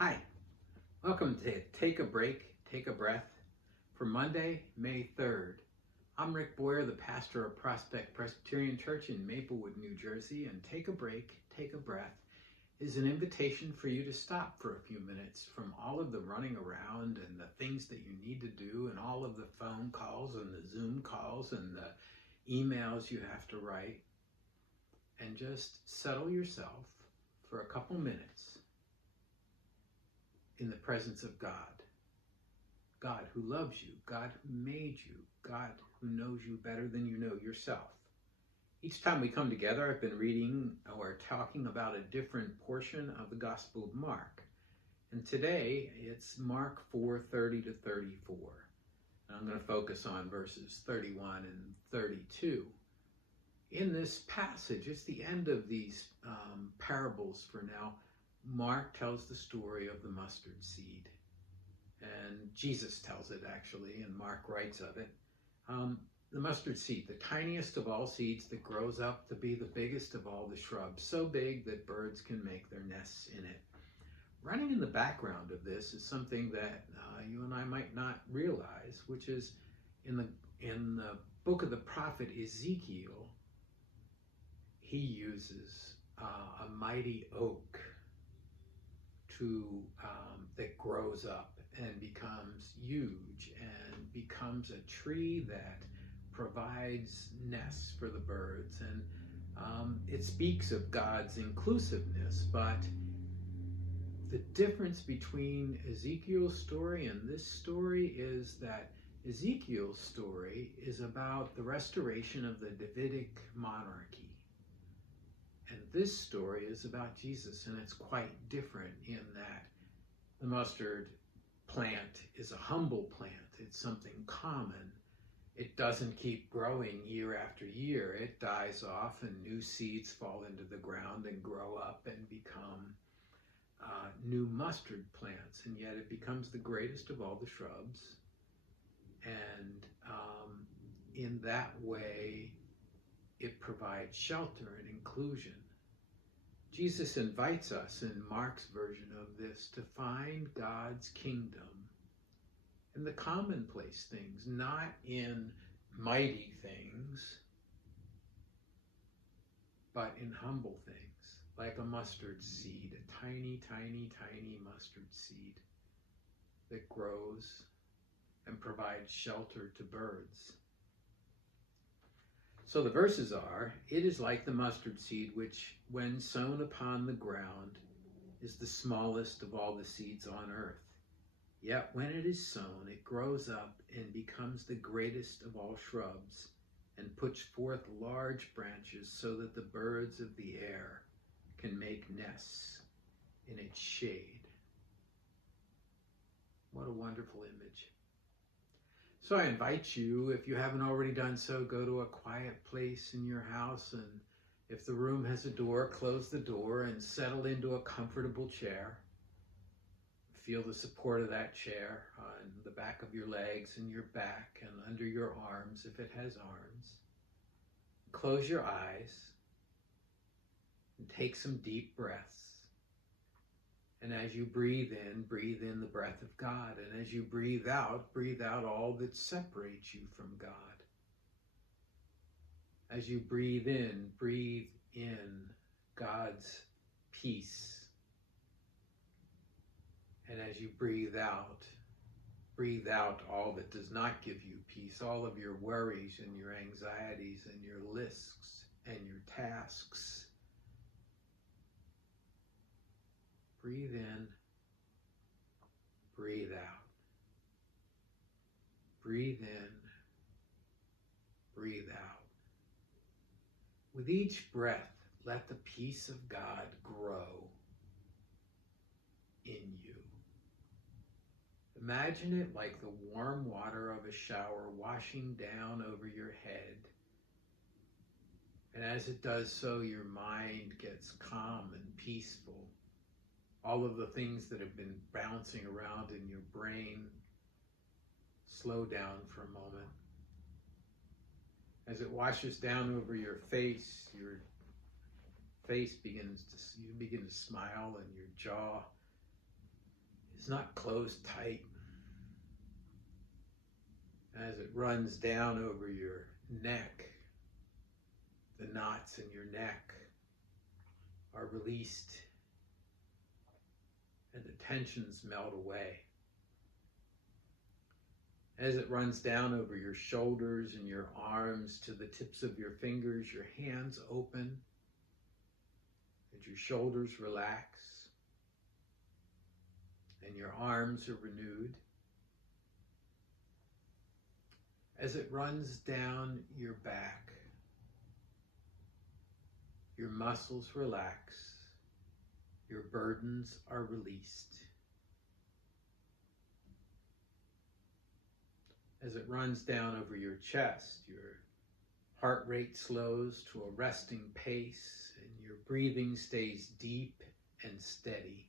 Hi, welcome to Take a Break, Take a Breath for Monday, May 3rd. I'm Rick Boyer, the pastor of Prospect Presbyterian Church in Maplewood, New Jersey, and Take a Break, Take a Breath is an invitation for you to stop for a few minutes from all of the running around and the things that you need to do and all of the phone calls and the Zoom calls and the emails you have to write, and just settle yourself for a couple minutes in the presence of God. God who loves you, God who made you, God who knows you better than you know yourself. Each time we come together, I've been reading or talking about a different portion of the Gospel of Mark. And today it's Mark 4:30 to 34. And I'm going to focus on verses 31 and 32. In this passage, it's the end of these parables for now. Mark tells the story of the mustard seed, and Jesus tells it actually, and Mark writes of it. The mustard seed, the tiniest of all seeds that grows up to be the biggest of all the shrubs, so big that birds can make their nests in it. Running in the background of this is something that you and I might not realize, which is in the book of the prophet Ezekiel, he uses a mighty oak that grows up and becomes huge and becomes a tree that provides nests for the birds. And it speaks of God's inclusiveness, but the difference between Ezekiel's story and this story is that Ezekiel's story is about the restoration of the Davidic monarchy. And this story is about Jesus, and it's quite different in that the mustard plant is a humble plant. It's something common. It doesn't keep growing year after year. It dies off and new seeds fall into the ground and grow up and become new mustard plants. And yet it becomes the greatest of all the shrubs. And in that way, it provides shelter and inclusion. Jesus invites us in Mark's version of this to find God's kingdom in the commonplace things, not in mighty things, but in humble things, like a mustard seed, a tiny, tiny, tiny mustard seed that grows and provides shelter to birds. So the verses are, it is like the mustard seed, which when sown upon the ground is the smallest of all the seeds on earth. Yet when it is sown, it grows up and becomes the greatest of all shrubs and puts forth large branches so that the birds of the air can make nests in its shade. What a wonderful image. So I invite you, if you haven't already done so, go to a quiet place in your house, and if the room has a door, close the door and settle into a comfortable chair. Feel the support of that chair on the back of your legs and your back and under your arms if it has arms. Close your eyes and take some deep breaths. And as you breathe in the breath of God. And as you breathe out all that separates you from God. As you breathe in God's peace. And as you breathe out all that does not give you peace, all of your worries and your anxieties and your lists and your tasks. Breathe in, breathe out. Breathe in, breathe out. With each breath, let the peace of God grow in you. Imagine it like the warm water of a shower washing down over your head. And as it does so, your mind gets calm and peaceful. All of the things that have been bouncing around in your brain slow down for a moment. As it washes down over your face begins to, you begin to smile and your jaw is not closed tight. As it runs down over your neck, the knots in your neck are released and the tensions melt away. As it runs down over your shoulders and your arms to the tips of your fingers, your hands open and your shoulders relax and your arms are renewed. As it runs down your back, your muscles relax, your burdens are released. As it runs down over your chest, your heart rate slows to a resting pace and your breathing stays deep and steady.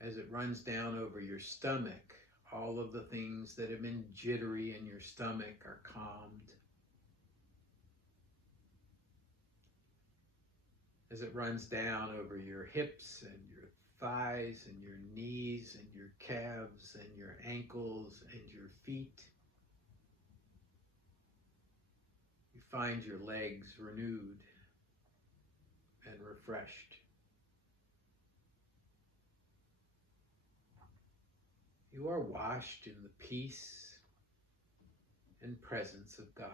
As it runs down over your stomach, all of the things that have been jittery in your stomach are calmed. As it runs down over your hips and your thighs and your knees and your calves and your ankles and your feet, you find your legs renewed and refreshed. You are washed in the peace and presence of God.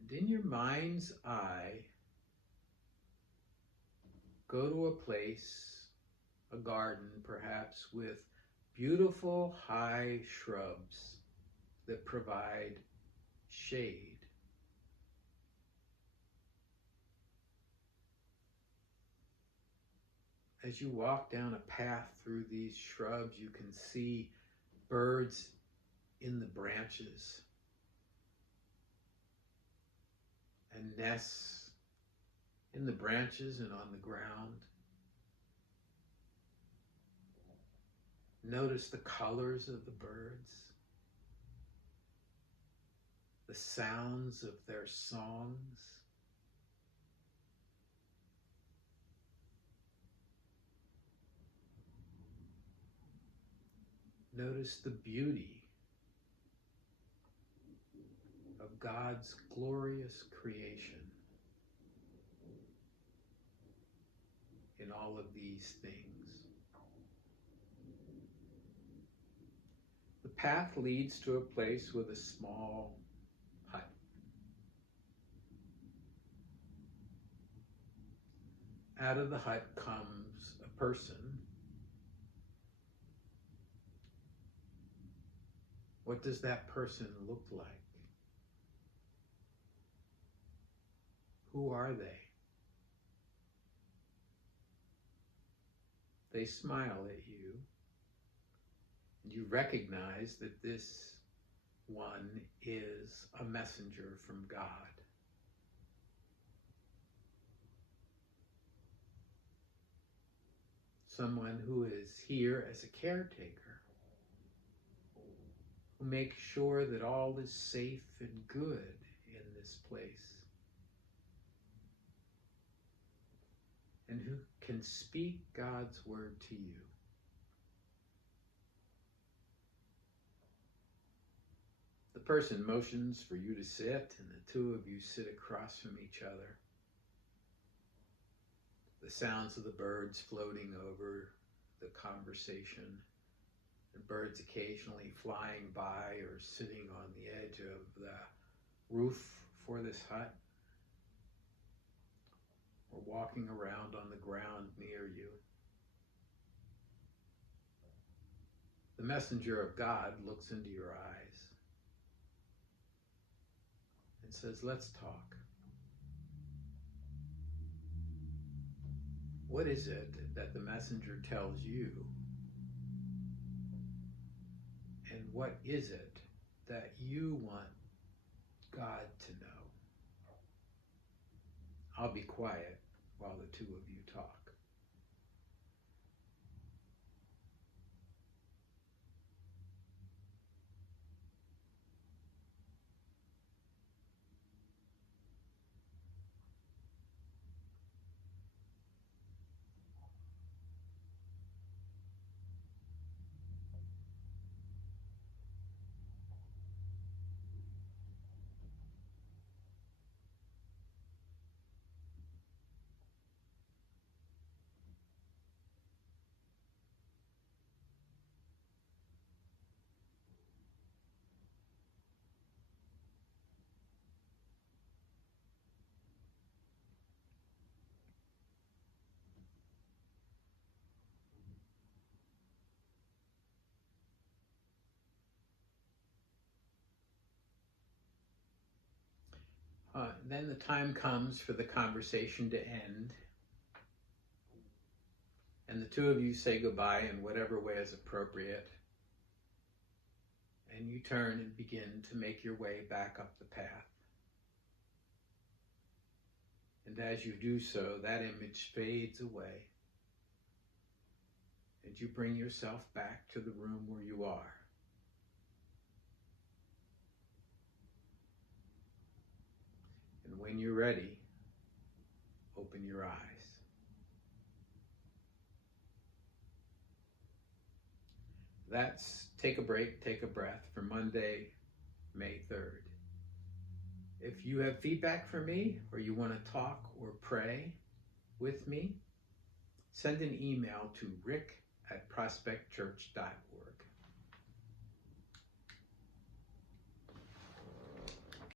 And in your mind's eye, go to a place, a garden perhaps, with beautiful high shrubs that provide shade. As you walk down a path through these shrubs, you can see birds in the branches and nests in the branches and on the ground. Notice the colors of the birds, the sounds of their songs. Notice the beauty of God's glorious creation in all of these things. The path leads to a place with a small hut. Out of the hut comes a person. What does that person look like? Who are they? They smile at you, and you recognize that this one is a messenger from God. Someone who is here as a caretaker, who makes sure that all is safe and good in this place, and who can speak God's word to you. The person motions for you to sit, and the two of you sit across from each other. The sounds of the birds floating over the conversation, and birds occasionally flying by or sitting on the edge of the roof for this hut, or walking around on the ground near you. The messenger of God looks into your eyes and says, "Let's talk. What is it that the messenger tells you? And what is it that you want God to know?" I'll be quiet while the two of you talk. Then the time comes for the conversation to end, and the two of you say goodbye in whatever way is appropriate, and you turn and begin to make your way back up the path. And as you do so, that image fades away, and you bring yourself back to the room where you are. And when you're ready, open your eyes. That's Take a Break, Take a Breath for Monday, May 3rd. If you have feedback for me, or you want to talk or pray with me, send an email to rick@prospectchurch.org.